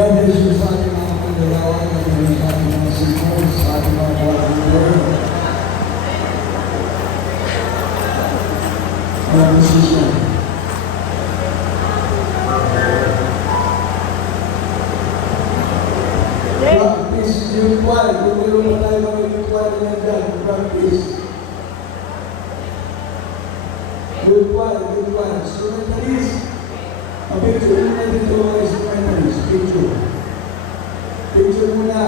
God bless you sa ating mga pagdalawan, at sa ating mga singers, sa ating mga volunteer, mga musician. Practice yung choir. Kung meron pa tayo mga yung choir na dyan, practice. Good choir, good choir. Instrumentalist. Picture muna dito mga instrumentalist. Picture. Picture muna.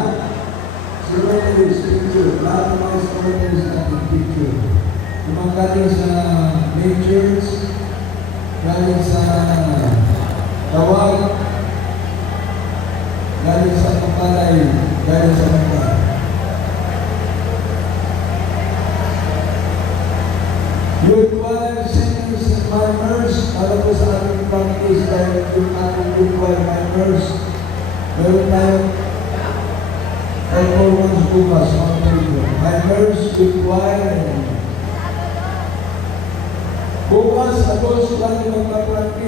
Instrumentalist, picture. Lahat ng mga instrumentalist natin, picture. Kung mga galing sa main church, galing sa Tawag, galing sa Kapalay, galing sa Mata. Good choir, singers and mimers, para po sa ating practice dahil yung ating good choir mimers, meron tayong performance bukas mga pagkakas. Mimers, good choir, bukas, tapos lang yung magpa-practice.